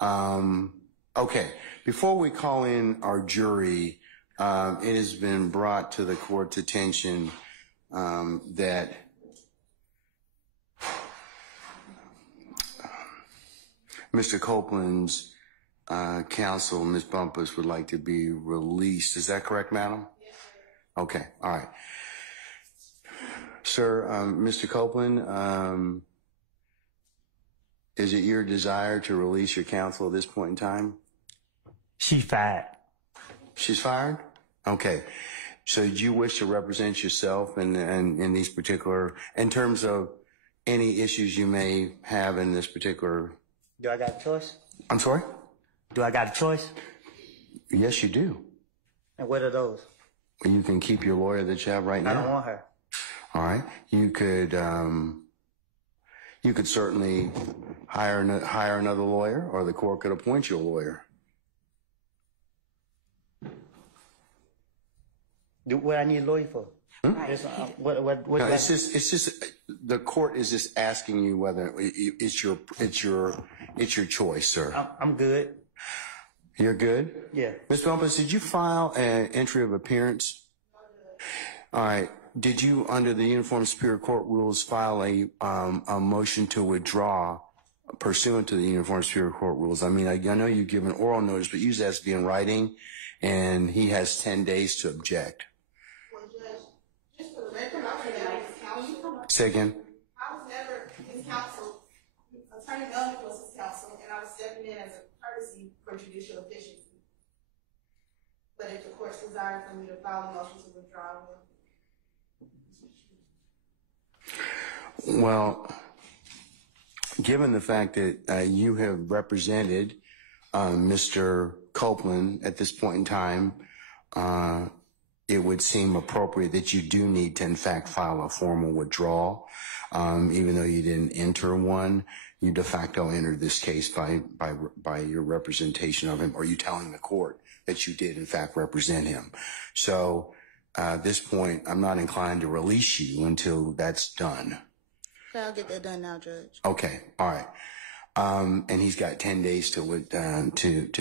Okay, before we call in our jury, it has been brought to the court's attention that Mr. Copeland's counsel, Ms. Bumpus, would like to be released. Is that correct, madam? Yes, sir. Okay, all right. Sir, Mr. Copeland, is it your desire to release your counsel at this point in time? She's fired. She's fired? Okay. So do you wish to represent yourself in these particular, in terms of any issues you may have in this particular? Do I got a choice? I'm sorry? Do I got a choice? Yes, you do. And what are those? Well, you can keep your lawyer that you have right now. I don't want her. All right. You could certainly hire another lawyer, or the court could appoint you a lawyer. What I need a lawyer for? It's just the court is just asking you whether it's your choice, sir. I'm good. You're good? Yeah. Ms. Bumpus, did you file an entry of appearance? All right. Did you, under the Uniform Superior Court rules, file a motion to withdraw pursuant to the Uniform Superior Court rules? I mean, I know you give an oral notice, but usually it has to be in writing, and he has 10 days to object. Well, Judge, just for the record, I was never his counsel. Say again? I was never his counsel. Attorney Melnick was his counsel, and I was stepping in as a courtesy for judicial efficiency. But if the court's desire for me to file a motion to withdraw, well, given the fact that you have represented Mr. Copeland at this point in time, it would seem appropriate that you do need to, in fact, file a formal withdrawal. Even though you didn't enter one, you de facto entered this case by your representation of him, or you telling the court that you did, in fact, represent him. So at this point, I'm not inclined to release you until that's done. I'll get that done now, Judge. Okay, all right. And he's got 10 days to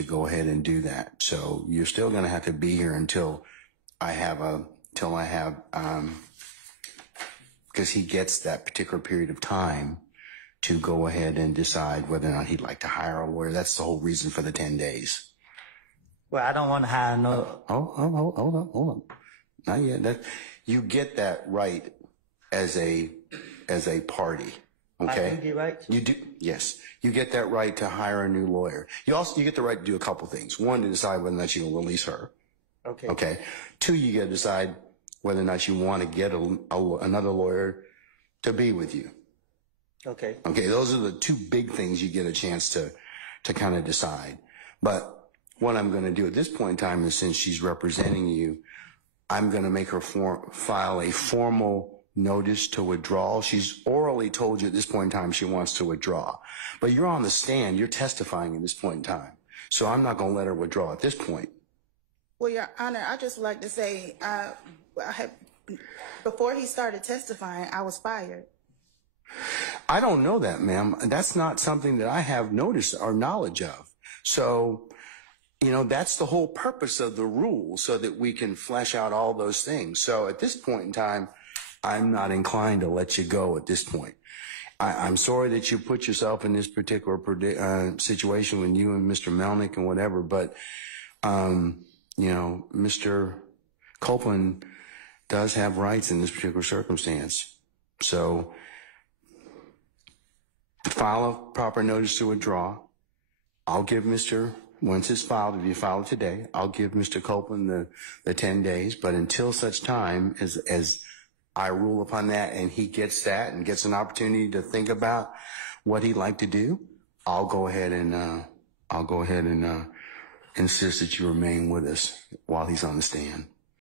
go ahead and do that. So you're still going to have to be here until because he gets that particular period of time to go ahead and decide whether or not he'd like to hire a lawyer. That's the whole reason for the 10 days. Well, I don't want to hire no. Hold on. Not yet. You get that right as a party. Okay. I do get right. You do. Yes. You get that right to hire a new lawyer. You get the right to do a couple things. One, to decide whether or not you can release her. Okay. Okay. Two, you get to decide whether or not you want to get another lawyer to be with you. Okay. Okay. Those are the two big things you get a chance to kind of decide. But what I'm going to do at this point in time is, since she's representing you, I'm going to make her file a formal notice to withdraw. She's orally told you at this point in time she wants to withdraw. But you're on the stand. You're testifying at this point in time. So I'm not going to let her withdraw at this point. Well, Your Honor, I just like to say, before he started testifying, I was fired. I don't know that, ma'am. That's not something that I have notice or knowledge of. So, that's the whole purpose of the rule, so that we can flesh out all those things. So at this point in time, I'm not inclined to let you go at this point. I'm sorry that you put yourself in this particular situation with you and Mr. Melnick and whatever, but, Mr. Copeland does have rights in this particular circumstance. So file a proper notice to withdraw. I'll give once it's filed, if you file it today, I'll give Mr. Copeland the 10 days, but until such time as I rule upon that and he gets that and gets an opportunity to think about what he'd like to do, I'll go ahead and insist that you remain with us while he's on the stand.